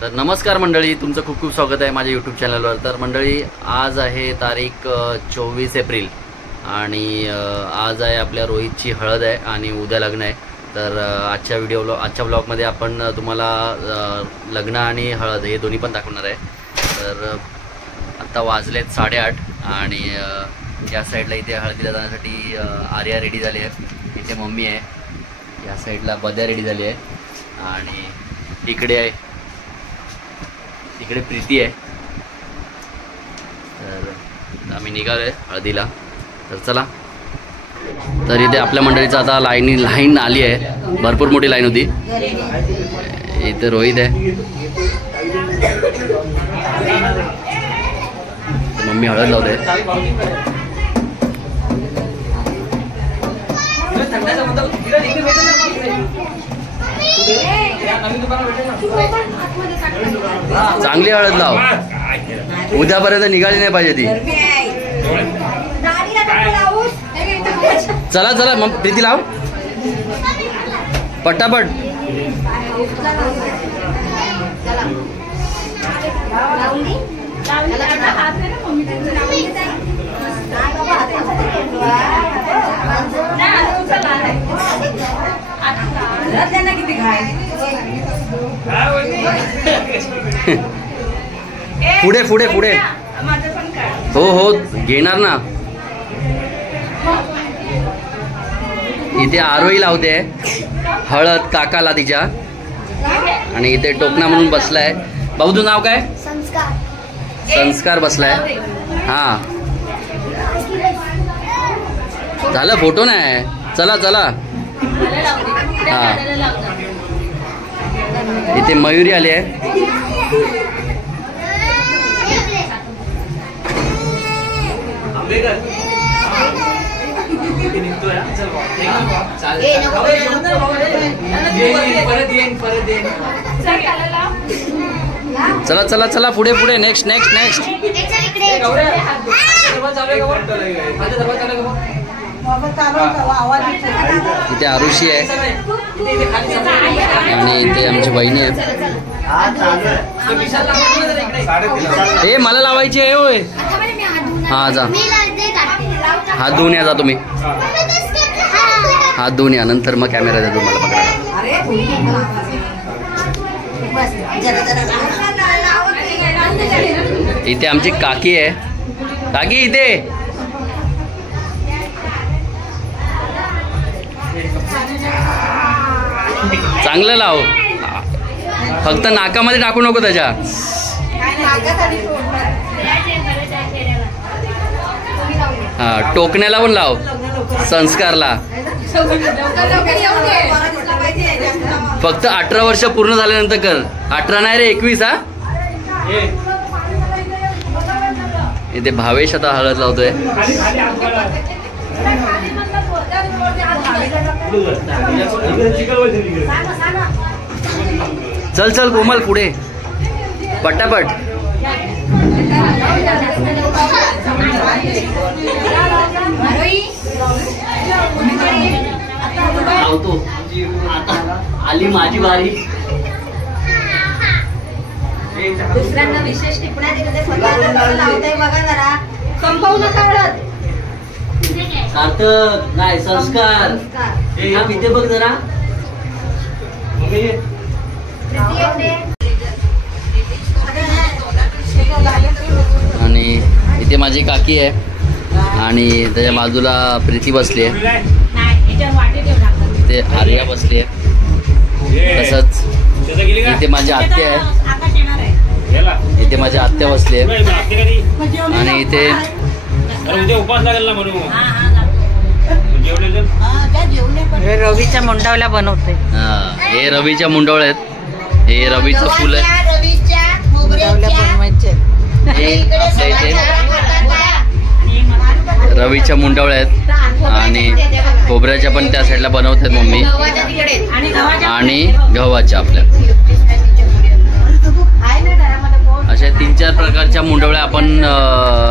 तर नमस्कार मंडळी, तुमचं खूप खूप स्वागत आहे माझ्या यूट्यूब चॅनलवर। तर मंडळी, आज आहे तारीख 24 एप्रिल आणि आज आहे आपल्या रोहितची हळद आहे आणि उद्या लग्न आहे। तर आजच्या ब्लॉगमध्ये आपण तुम्हाला लग्न आणि हळद हे दोन्ही पण दाखवणार आहे। तर आत्ता वाजलेत 8:30 आणि या साईडला इथे हळदीला जाण्यासाठी आर्या रेडी झाली आहे, इथे मम्मी आहे, या साईडला बद्या रेडी झाली आहे आणि इकडे आहे, इकडे प्रीती आहे। तर आम्ही निघालोय हळदीला, तर चला। तर इथे आपल्या मंडळीचा आता लाईन आली आहे, भरपूर मोठी लाईन होती। इथे रोहित आहे, मम्मी हळद लावते। चांगली हळद लाव, उद्यापर्यंत निघाली नाही पाहिजे ती। चला चला मग प्रीती लाव पटापट। पुढे पुढे पुढे, हो हो घेणार ना। इथे आरोही लावते हळद काकाला तिच्या, आणि इथे टोकना म्हणून बसलाय। भाऊ तुझं नाव काय? संस्कार बसलाय। हा झालं, फोटो नाही, चला चला। हा इथे मयुरी आली आहे। चला चला चला पुढे पुढे, नेक्स्ट नेक्स्ट नेक्स्ट। इथे आरुषी आहे आणि इथे आमची बहिणी आहे। हे मला लावायची आहे होय। हा जा, हात धुवून या, जा तुम्ही हात धुवून या, नंतर मग कॅमेरा द्या तुम्हाला पकडायला। इथे आमची काकी आहे, काकी इथे चांगलं लाव, फक्त नाकामध्ये टाकू नको त्याच्या। हा टोकण्याला पण लाव, संस्कारला। फक्त 18 वर्ष पूर्ण झाल्यानंतर कर, 18 नाही रे 21। हा इथे भावेश आता हळद लावतोय। चल चल कोमल पुढे पटापट। आली माझी बारी। दुसऱ्यांना विशेष टिप्पण्या लावताय बघा जरा, संपवू नका हळद। सार्थक नाही, संस्कार इथे बघ जरा। आणि इथे माझी काकी आहे आणि त्याच्या बाजूला प्रीती बसली आहे, इथे आर्या बसली आहे, तसंच इथे माझी आत्या आहे, इथे माझी आत्या बसली आहे आणि इथे हे रवीच्या मुंडावल्या बनवते। हा हे रवीच्या मुंडवळ्या आहेत, हे रवीचं फुल आहे। रवीच्या मुंडवळ्या आहेत आणि खोबऱ्याच्या पण त्या साईडला बनवतात मम्मी, आणि गव्हाच्या आपल्या। अशा 3-4 प्रकारच्या मुंडवळ्या आपण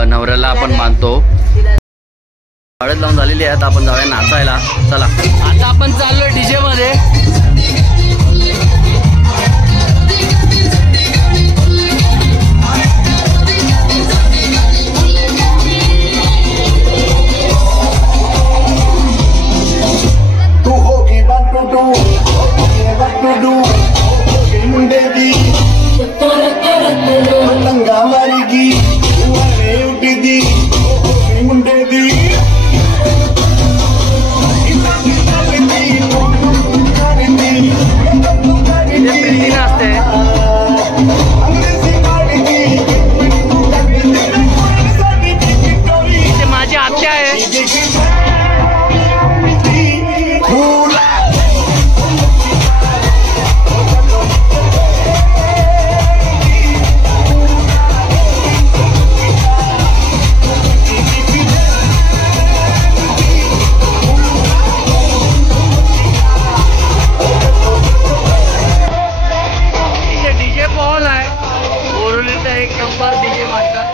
नवऱ्याला आपण बांधतो। हळद लावून झालेली आहे, आता आपण जाऊया नाचायला। चला आता आपण चाललोय डीजे मध्ये। मुंडे दी पतंगा मारेगी वाले उड़दी मुंडे दी माझी आत्या आहे. डीजे पॉल आहे बोरवलीचा एक नंबर डीजे मास्टर.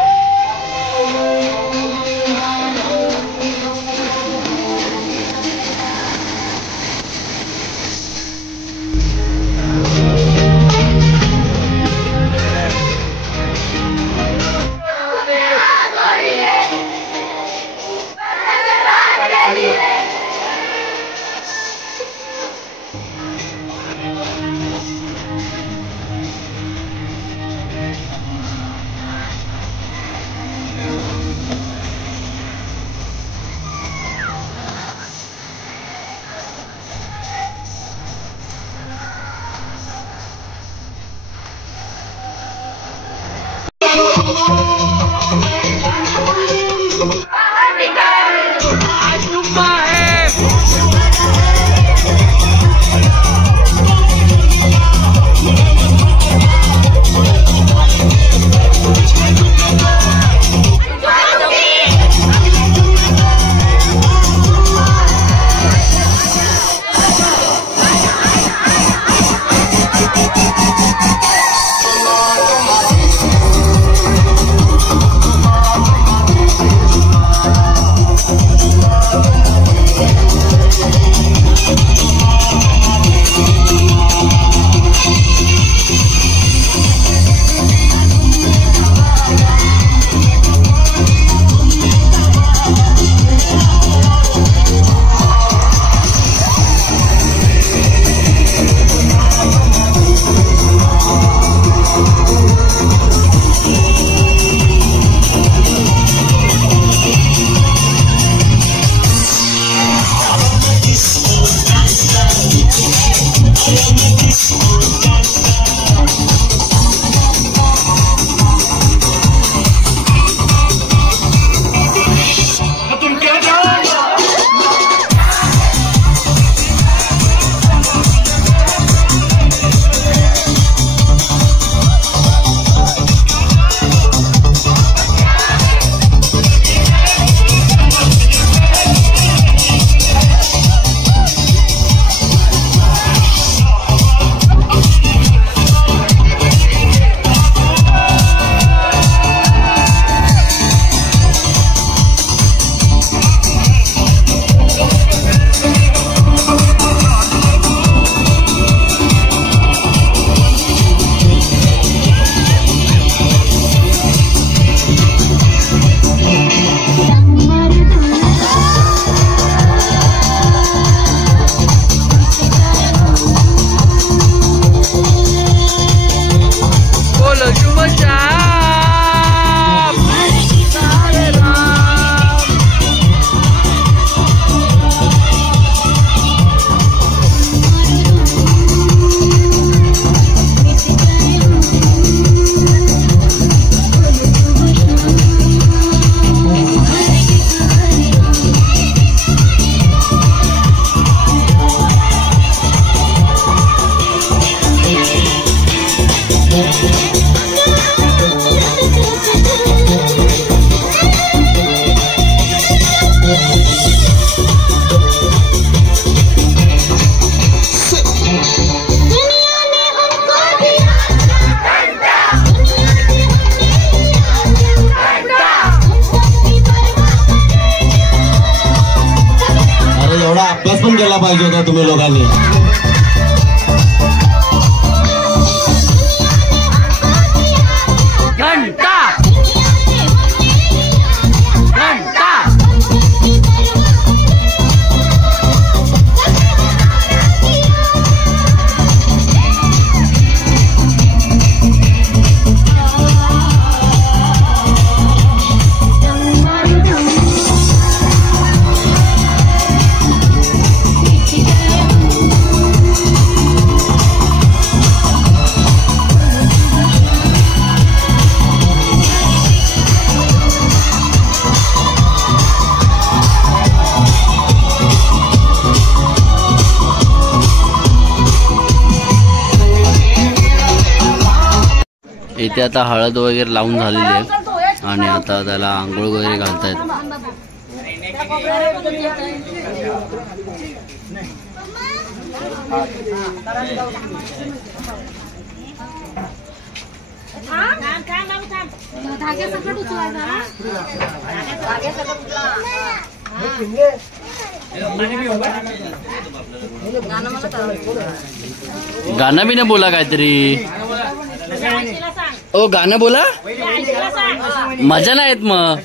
केला पाहिजे होता तुम्ही लोकांनी. घंटा घंटा इथे आता हळद वगैरे लावून झालेली आहे आणि आता त्याला आंघोळ वगैरे घालतायत. गाणं बी नाही बोला काहीतरी. ओ गाणं बोला. मजा नाही येत मग.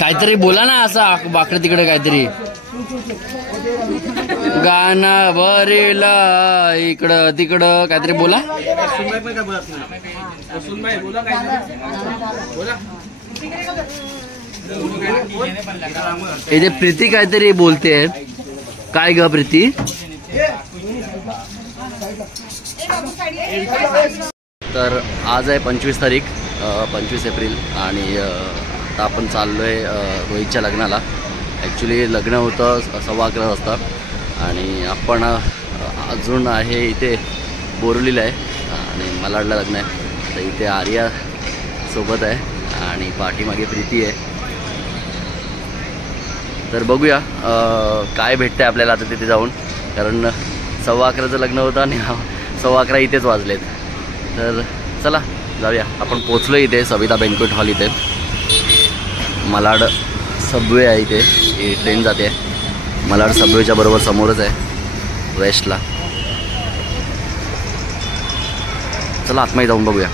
काहीतरी बोला ना असं बाकडं तिकडे काहीतरी. गाणं बरेला इकडं तिकडं काहीतरी बोला. इथे प्रीती काहीतरी बोलते. काय ग प्रीती? तर आज आहे 25 तारीख 25 एप्रिल आणि आता आपण चाललोय रोहितच्या लग्नाला. ॲक्च्युली लग्न होतं 11:15 वाजता आणि आपण अजून आहे इथे बोरवलीला आहे आणि मलाडला लग्न आहे. तर इथे आर्या सोबत आहे आणि पाठीमागे प्रीती आहे. तर बघूया काय भेटतंय आपल्याला आता तिथे जाऊन, कारण 11:15चं लग्न होतं आणि 11:15 इथेच वाजलेत. तर चला जाऊया. आपण पोचलो इथे सविता बँक्वेट हॉल. इथे मलाड सबवे आहे. इथे ही ट्रेन जाते. मलाड सबवेच्या बरोबर समोरच आहे वेस्टला. चला आतमध्ये जाऊन बघूया.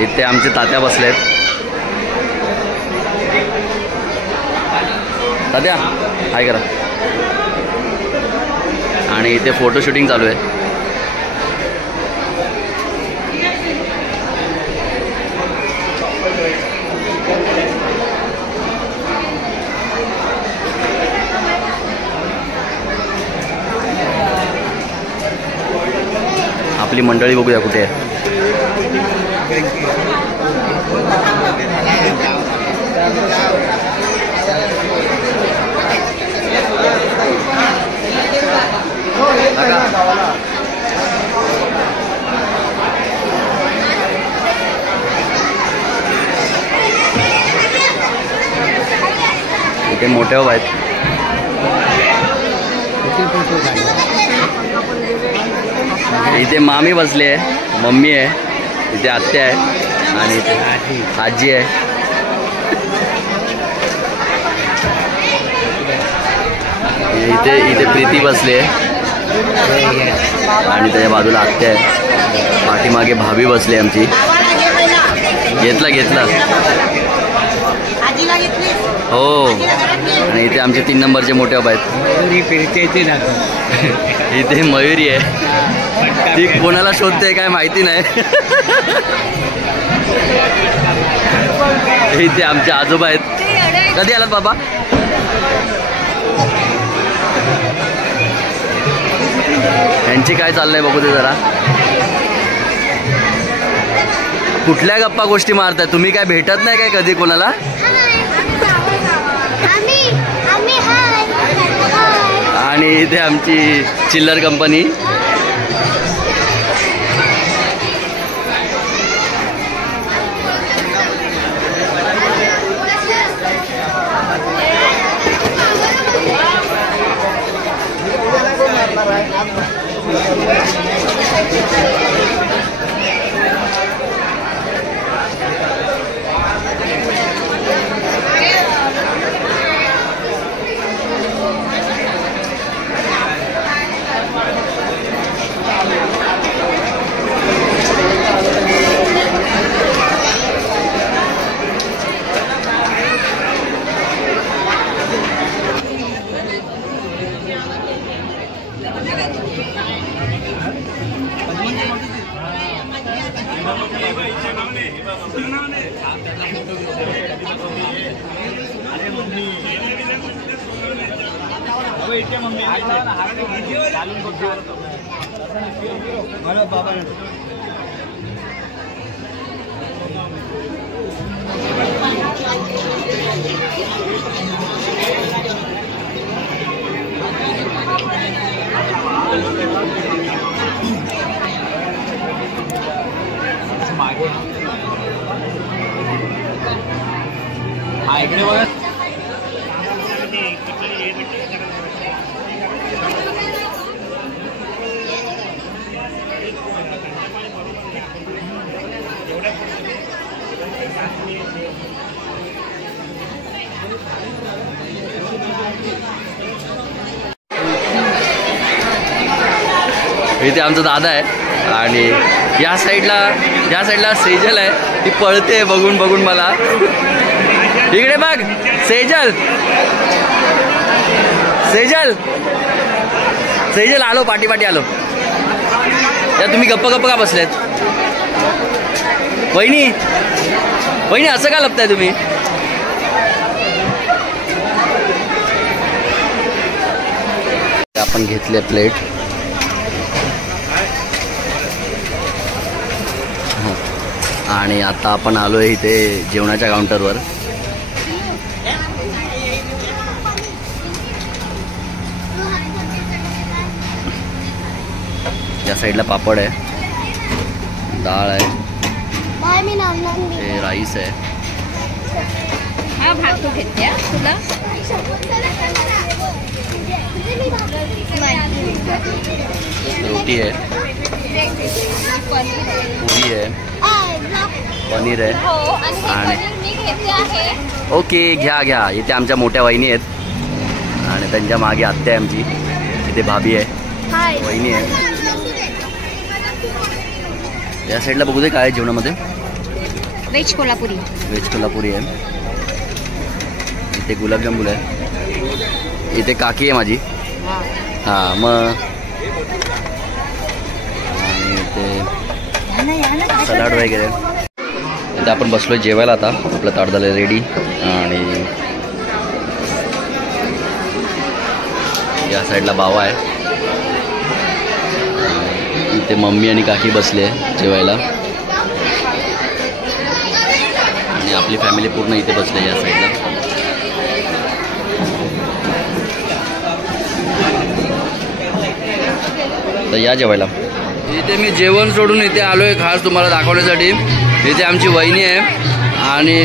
इथे आमचे तात्या बसलेत. तात्या हाय करा. आणि इथे फोटो शूटिंग चालू आहे. आपली मंडळी बघूया कुठे आहे. इथे मोठे आहेत. इथे मामी बसली आहे, मम्मी आहे, इथे आत्या आहे आणि इथे आजी आहे. इथे इथे प्रीती बसली आहे आणि त्याच्या बाजूला आत्या आहे. पाठीमागे भाभी बसली आमची. घेतला हो. आणि इथे आमचे 3 नंबरचे मोठे बाबा आहेत. इथे मयुरी आहे. ती कोणाला शोधते काय माहिती नाही. इथे आमचे आजोबा आहेत. कधी आलात बाबा? यांची काय चाललंय बघू दे जरा. कुठल्या गप्पा गोष्टी मारताय तुम्ही? काय भेटत नाही काय कधी कोणाला? आणि इथे आमची चिल्लर कंपनी. बाबा इकडे बघा. इथे आमचा दादा आहे आणि या साईडला सेजल आहे. ती पळते बघून बघून मला. इकडे बघ सेजल सेजल सेजल आलो पाठी पाठी आलो. या तुम्ही गप्पा गप्पा का बसलेत? वहिनी वहिनी असं का लपताय तुम्ही? आपण घेतले प्लेट. आणि आता आपण आलो आहे इथे जेवणाच्या काउंटरवर. या साईडला पापड आहे, डाळ आहे, हे राईस आहे, रोटी आहे, पुरी आहे, पनीर आहे. आणि ओके घ्या घ्या. इथे आमच्या मोठ्या वहिनी आहेत आणि त्यांच्या मागे आत्या आहे आमची. इथे भाभी आहे, वहिनी आहे. या साईडला बघू दे काय आहे जेवणामध्ये. व्हेज कोल्हापुरी. व्हेज कोल्हापुरी आहे. इथे गुलाबजामुन आहे. इथे काकी आहे माझी. हां मग. आणि इथे सलाड वगैरे. इथे आपण बसलोय जेवायला. आता आपलं ताट झालं रेडी. आणि या साईडला बावा आहे. इथे मम्मी आणि काकी बसले जेवायला. आणि आपली फॅमिली पूर्ण इथे बसले या साईडला. तर या जेवायला. इथे मी जेवण सोडून इथे आलोय खास तुम्हाला दाखवण्यासाठी. इथे आमची वहिनी आहे आणि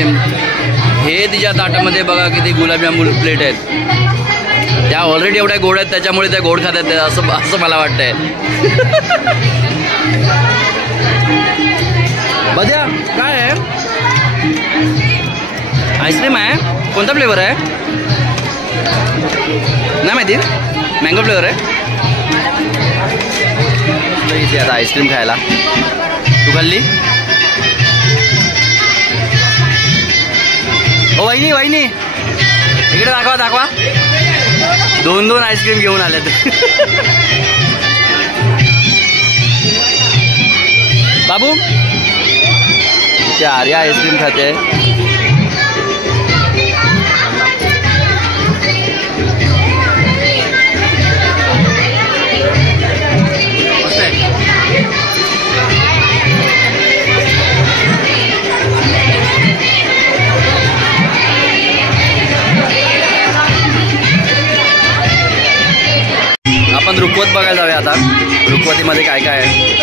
हे तिच्या ताटामध्ये बघा किती गुलाबजामुन प्लेट आहेत. त्या ऑलरेडी एवढ्या गोड आहेत त्याच्यामुळे त्या गोड खात आहेत असं मला वाटतंय. बद्या काय आहे? आईस्क्रीम आहे. कोणता फ्लेवर आहे नाही माहिती. मँगो फ्लेवर आहे. इथे आता आईस्क्रीम खायला. तू खाल्ली? ओ वहिनी वहिनी इकडे दाखवा दाखवा. 2-2 आईस्क्रीम घेऊन आलेत. बाबू इथे आर्या आईस्क्रीम खाते. आपण रुखवत बघायला जाऊया आता. रुखवतीमध्ये काय काय आहे.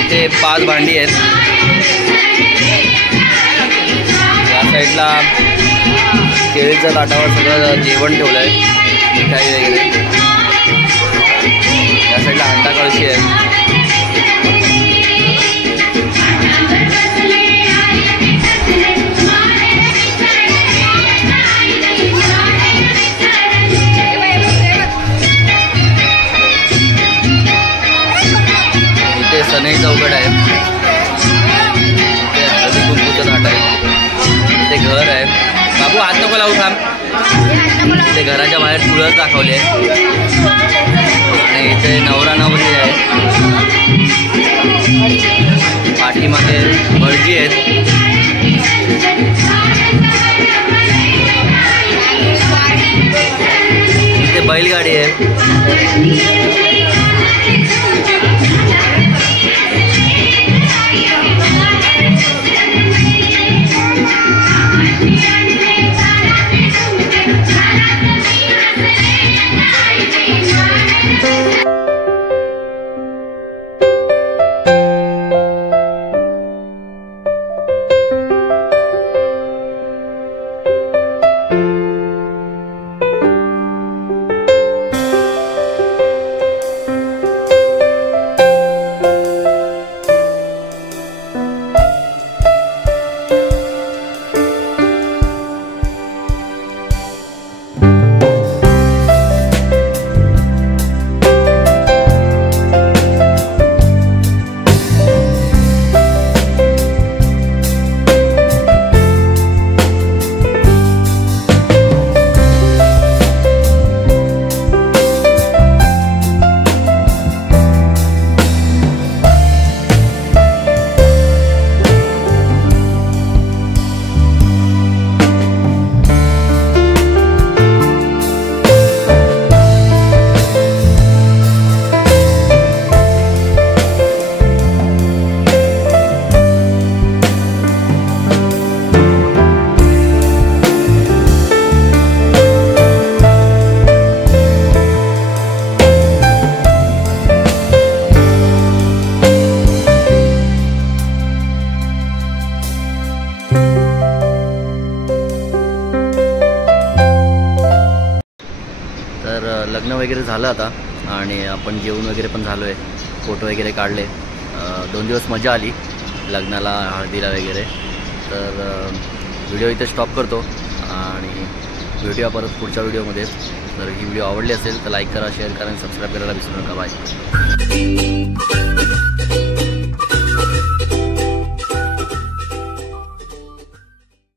इथे 5 भांडी आहेत. या साईडला केळीच्या ताटावर सगळं जेवण ठेवलं आहे, मिठाई वगैरे. या साईडला अंडा कळशी आहे. सनई चौकट आहे. ते हळदी कुंकूचं ताट आहे. ते घर आहे. बाबू हात नको लावू थांब. इथे घराच्या बाहेर तुळस दाखवली आहे. आणि इथे नवरा नवरी आहे. पाठीमागे भटजी आहेत. इथे बैलगाडी आहे. वगैरे झालं आता आणि आपण जेवण वगैरे पण झालो आहे, फोटो वगैरे काढले. 2 दिवस मजा आली लग्नाला, हळदीला वगैरे. तर व्हिडिओ इथे स्टॉप करतो आणि भेटूया परत पुढच्या व्हिडिओमध्ये. जर ही व्हिडिओ आवडली असेल तर लाईक करा, शेअर करा आणि सबस्क्राईब करायला विसरू नका. बाय.